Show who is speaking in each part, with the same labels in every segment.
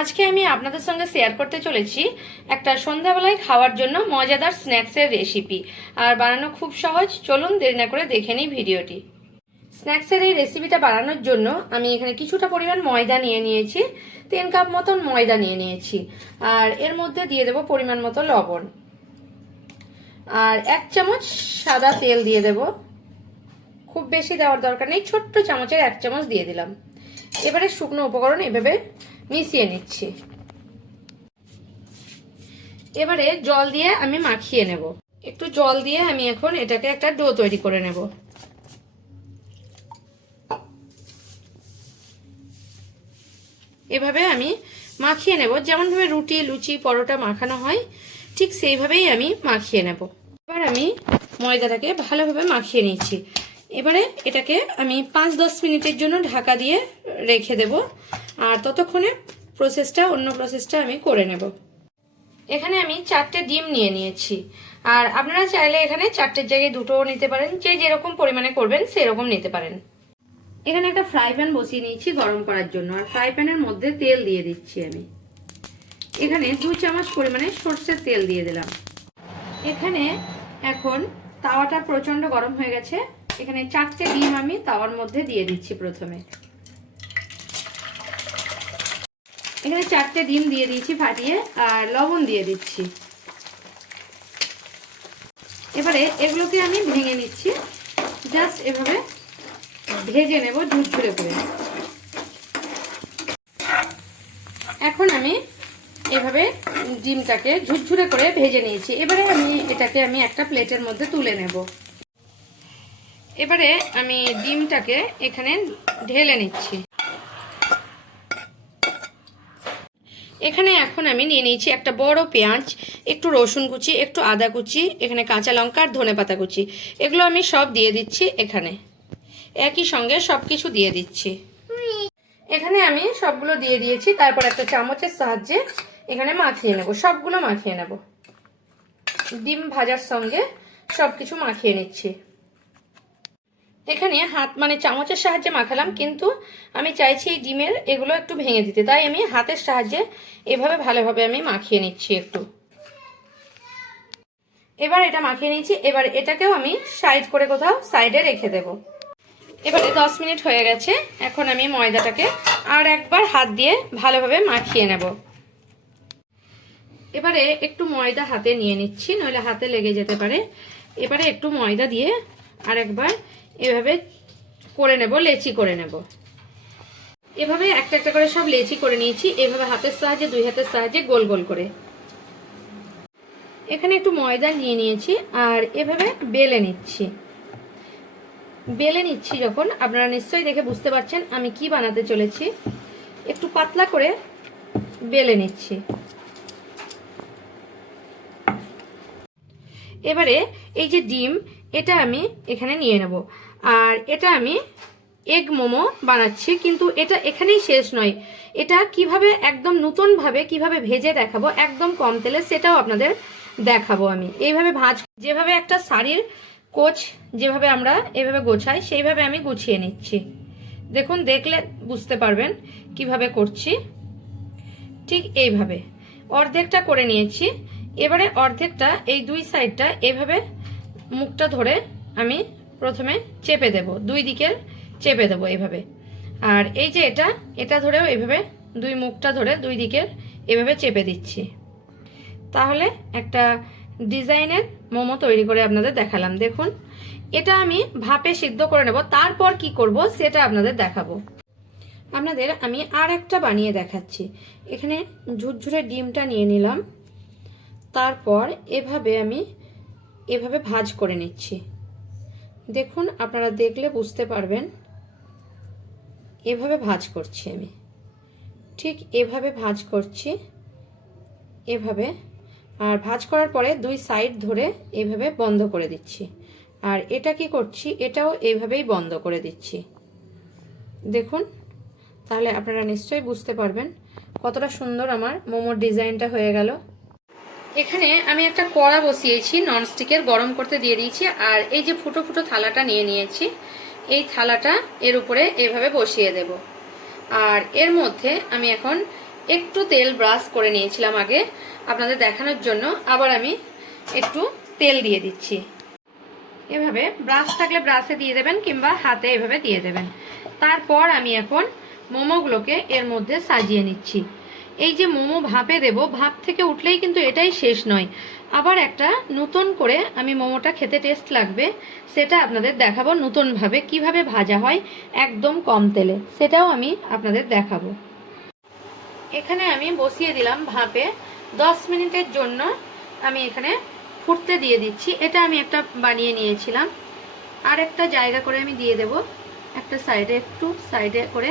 Speaker 1: আজকে আমি আপনাদের সঙ্গে শেয়ার করতে চলেছি একটা সন্ধ্যাবেলায় খাওয়ার জন্য মজাদার স্ন্যাক্সের রেসিপি আর বানানো খুব সহজ, চলুন দেরি না করে দেখে নিই ভিডিওটি। স্ন্যাক্সের এই রেসিপিটা বানানোর জন্য আমি এখানে কিছুটা পরিমাণ ময়দা নিয়ে নিয়েছি, তিন কাপ মতন ময়দা নিয়ে নিয়েছি, আর এর মধ্যে দিয়ে দেব পরিমাণ মতো লবণ। আর এক চামচ সাদা তেল দিয়ে দেব। খুব বেশি দেওয়ার দরকার নেই, ছোট্ট চামচের এক চামচ দিয়ে দিলাম। এবারে শুকনো উপকরণ এভাবে মিশিয়ে নিচ্ছি। এবারে জল দিয়ে আমি মাখিয়ে নেব। একটু জল দিয়ে আমি এখন এটাকে একটা ডো তৈরি করে নেব। এভাবে আমি মাখিয়ে নেব। যেমনভাবে রুটি, লুচি, পরোটা মাখানো হয়, ঠিক সেইভাবেই আমি মাখিয়ে নেব। এবার আমি ময়দাটাকে ভালোভাবে মাখিয়ে নিচ্ছি। এবারে এটাকে আমি পাঁচ দশ মিনিটের জন্য ঢাকা দিয়ে রেখে দেব। আর ততক্ষণে প্রসেসটা অন্য প্রসেসটা আমি করে নেব। এখানে আমি চারটে ডিম নিয়ে নিয়েছি। আর আপনারা চাইলে এখানে চারটের জায়গায় দুটোও নিতে পারেন, যে যেরকম পরিমাণে করবেন সেরকম নিতে পারেন। এখানে একটা ফ্রাই প্যান বসিয়ে নিয়েছি গরম করার জন্য, আর ফ্রাই প্যানের মধ্যে তেল দিয়ে দিচ্ছি আমি। এখানে দু চামচ পরিমাণে সর্ষের তেল দিয়ে দিলাম। এখানে এখন তাওয়াটা প্রচণ্ড গরম হয়ে গেছে। এখানে চারটে ডিম আমি তাওয়ার মধ্যে দিয়ে দিচ্ছি প্রথমে। এখানে চারটে ডিম দিয়ে দিয়েছি ফাটিয়ে আর লবণ দিয়ে দিচ্ছি। এবারে এগুলোকে আমি ভেঙে নিচ্ছি। জাস্ট এভাবে ভেজে নেব ঝুরঝুরে করে। এখন আমি এভাবে ডিমটাকে ঝুরঝুরে করে ভেজে নিয়েছি। এবারে আমি এটাকে আমি একটা প্লেটের মধ্যে তুলে নেব। এবারে আমি ডিমটাকে এখানে ঢেলে নিচ্ছি। এখানে এখন আমি নিয়ে নিয়েছি একটা বড় পেঁয়াজ, একটু রসুন কুচি, একটু আদা কুচি, এখানে কাঁচা লঙ্কা আর ধনে পাতা কুচি। এগুলো আমি সব দিয়ে দিচ্ছি এখানে। একই সঙ্গে সব কিছু দিয়ে দিচ্ছি। এখানে আমি সবগুলো দিয়ে দিয়েছি, তারপর একটা চামচের সাহায্যে এখানে মাখিয়ে নেব, সবগুলো মাখিয়ে নেব। ডিম ভাজার সঙ্গে সব কিছু মাখিয়ে নিচ্ছি। এখানে হাত মানে চামচের সাহায্যে মাখালাম, কিন্তু আমি চাইছি এই ডিমের এগুলো একটু ভেঙে দিতে। তাই আমি হাতের সাহায্যে এভাবে ভালোভাবে আমি মাখিয়ে নিচ্ছি একটু। এবার এটা মাখিয়ে নিয়েছি, এবার এটাকেও আমি সাইড করে কোথাও সাইডে রেখে দেব। এবারে দশ মিনিট হয়ে গেছে, এখন আমি ময়দাটাকে আর একবার হাত দিয়ে ভালোভাবে মাখিয়ে নেব। এবারে একটু ময়দা হাতে নিয়ে নিচ্ছি, নইলে হাতে লেগে যেতে পারে। এবারে একটু ময়দা দিয়ে আর একবার এভাবে করে নেব, লেচি করে নেব। এভাবে একটা একটা করে সব লেচি করে নিয়েছি। এভাবে হাতের সাহায্যে, দুই হাতের সাহায্যে গোল গোল করে। এখানে একটু ময়দা নিয়ে নিয়েছি আর এভাবে বেলে নিচ্ছি। বেলে নিচ্ছি যখন, আপনারা নিশ্চয়ই দেখে বুঝতে পারছেন আমি কি বানাতে চলেছি। একটু পাতলা করে বেলে নিচ্ছি। এবারে এই যে ডিম এটা আমি এখানে নিয়ে নেব। আর এটা আমি এগ মোমো বানাচ্ছি, কিন্তু এটা এখানেই শেষ নয়। এটা কীভাবে একদম নতুনভাবে কীভাবে ভেজে দেখাবো, একদম কম তেলে সেটাও আপনাদের দেখাবো আমি। এইভাবে ভাজ, যেভাবে একটা শাড়ির কোচ যেভাবে আমরা এভাবে গোছাই, সেইভাবে আমি গুছিয়ে নিচ্ছি। দেখুন, দেখলে বুঝতে পারবেন কীভাবে করছি। ঠিক এইভাবে। অর্ধেকটা করে নিয়েছি। এবারে অর্ধেকটা এই দুই সাইডটা এভাবে মুখটা ধরে আমি প্রথমে চেপে দেব, দুই দিকের চেপে দেবো এভাবে। আর এই যে এটা এটা ধরেও এভাবে দুই মুখটা ধরে দুই দিকের এভাবে চেপে দিচ্ছি। তাহলে একটা ডিজাইনের মোমো তৈরি করে আপনাদের দেখালাম। দেখুন, এটা আমি ভাপে সিদ্ধ করে নেব, তারপর কি করব সেটা আপনাদের দেখাবো। আপনাদের আমি আর একটা বানিয়ে দেখাচ্ছি। এখানে ঝুরঝুরে ডিমটা নিয়ে নিলাম। তারপর এভাবে আমি এভাবে ভাজ করে নিচ্ছি। দেখুন, আপনারা দেখলে বুঝতে পারবেন। এভাবে ভাজ করছি আমি। ঠিক এভাবে ভাজ করছি। এভাবে। আর ভাজ করার পরে দুই সাইড ধরে এভাবে বন্ধ করে দিচ্ছি। আর এটা কি করছি? এটাও এইভাবেই বন্ধ করে দিচ্ছি। দেখুন, তাহলে আপনারা নিশ্চয়ই বুঝতে পারবেন কতটা সুন্দর আমার মোমোর ডিজাইনটা হয়ে গেল। এখানে আমি একটা কড়া বসিয়েছি ননস্টিকের গরম করতে দিয়ে দিয়েছি, আর এই যে ফুটো ফুটো থালাটা নিয়ে নিয়েছি, এই থালাটা এর উপরে এভাবে বসিয়ে দেব। আর এর মধ্যে আমি এখন একটু তেল ব্রাশ করে নিয়েছিলাম আগে, আপনাদের দেখানোর জন্য। আবার আমি একটু তেল দিয়ে দিচ্ছি। এভাবে ব্রাশ থাকলে ব্রাশে দিয়ে দেবেন কিংবা হাতে এভাবে দিয়ে দেবেন। তারপর আমি এখন মোমোগুলোকে এর মধ্যে সাজিয়ে নিচ্ছি। এই যে মোমো ভাপে দেব, ভাপ থেকে উঠলেই কিন্তু এটাই শেষ নয়। আবার একটা নতুন করে আমি মোমোটা খেতে টেস্ট লাগবে, সেটা আপনাদের দেখাবো নতুনভাবে, কীভাবে ভাজা হয় একদম কম তেলে, সেটাও আমি আপনাদের দেখাবো। এখানে আমি বসিয়ে দিলাম ভাপে, দশ মিনিটের জন্য আমি এখানে ফুটতে দিয়ে দিচ্ছি। এটা আমি একটা বানিয়ে নিয়েছিলাম। আর একটা জায়গা করে আমি দিয়ে দেব, একটা সাইডে, একটু সাইডে করে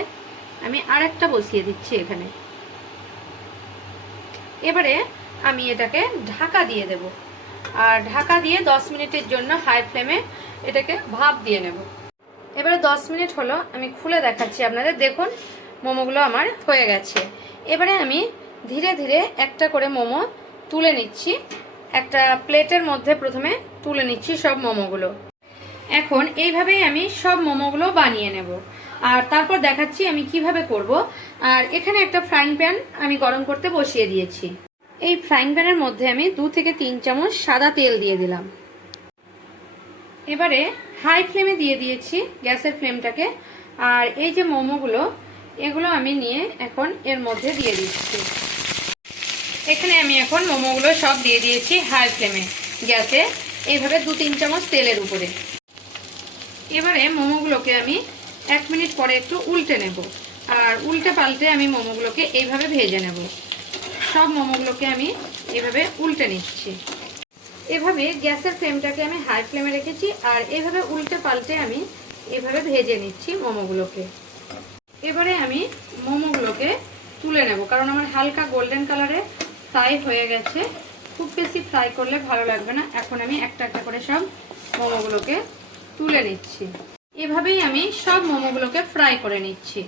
Speaker 1: আমি আর একটা বসিয়ে দিচ্ছি এখানে। এবারে আমি এটাকে ঢাকা দিয়ে দেব। আর ঢাকা দিয়ে দশ মিনিটের জন্য হাই ফ্লেমে এটাকে ভাপ দিয়ে নেব। এবারে দশ মিনিট হলো, আমি খুলে দেখাচ্ছি আপনাদের। দেখুন, মোমোগুলো আমার হয়ে গেছে। এবারে আমি ধীরে ধীরে একটা করে মোমো তুলে নিচ্ছি। একটা প্লেটের মধ্যে প্রথমে তুলে নিচ্ছি সব মোমোগুলো। এখন এইভাবেই আমি সব মোমোগুলো বানিয়ে নেব। আর তারপর দেখাচ্ছি আমি কীভাবে করব। আর এখানে একটা ফ্রাইং প্যান আমি গরম করতে বসিয়ে দিয়েছি। এই ফ্রাইং প্যানের মধ্যে আমি দু থেকে তিন চামচ সাদা তেল দিয়ে দিলাম। এবারে হাই ফ্লেমে দিয়ে দিয়েছি গ্যাসের ফ্লেমটাকে আর এই যে মোমোগুলো, এগুলো আমি নিয়ে এখন এর মধ্যে দিয়ে দিচ্ছি। এখানে আমি এখন মোমোগুলো সব দিয়ে দিয়েছি হাই ফ্লেমে গ্যাসে। এইভাবে দু তিন চামচ তেলের উপরে। এবারে মোমোগুলোকে আমি এক মিনিট পরে একটু উল্টে নেব। আর উল্টে পাল্টে আমি মোমোগুলোকে এইভাবে ভেজে নেব। সব মোমোগুলোকে আমি এভাবে উল্টে নিচ্ছি। এভাবে গ্যাসের ফ্লেমটাকে আমি হাই ফ্লেমে রেখেছি আর এভাবে উল্টে পাল্টে আমি এভাবে ভেজে নিচ্ছি মোমোগুলোকে। এবারে আমি মোমোগুলোকে তুলে নেব কারণ আমার হালকা গোল্ডেন কালারে ফ্রাই হয়ে গেছে। খুব বেশি ফ্রাই করলে ভালো লাগবে না। এখন আমি একটা একটা করে সব মোমোগুলোকে তুলে নিচ্ছি। এভাবেই আমি সব মোমোগুলোকে ফ্রাই করে নিচ্ছি।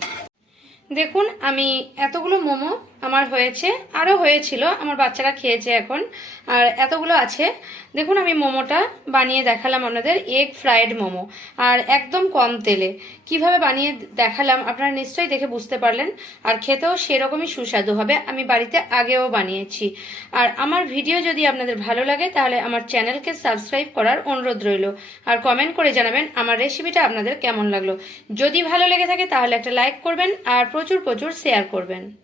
Speaker 1: দেখুন আমি এতগুলো মোমো আমার হয়েছে আরও হয়েছিল, আমার বাচ্চারা খেয়েছে এখন। আর এতগুলো আছে। দেখুন, আমি মোমোটা বানিয়ে দেখালাম আপনাদের এগ ফ্রায়েড মোমো। আর একদম কম তেলে। কীভাবে বানিয়ে দেখালাম, আপনারা নিশ্চয়ই দেখে বুঝতে পারলেন। আর খেতেও সেরকমই সুস্বাদু হবে, আমি বাড়িতে আগেও বানিয়েছি। আর আমার ভিডিও যদি আপনাদের ভালো লাগে, তাহলে আমার চ্যানেলকে সাবস্ক্রাইব করার অনুরোধ রইল। আর কমেন্ট করে জানাবেন, আমার রেসিপিটা আপনাদের কেমন লাগল। যদি ভালো লেগে থাকে, তাহলে একটা লাইক করবেন, আর প্রচুর প্রচুর শেয়ার করবেন।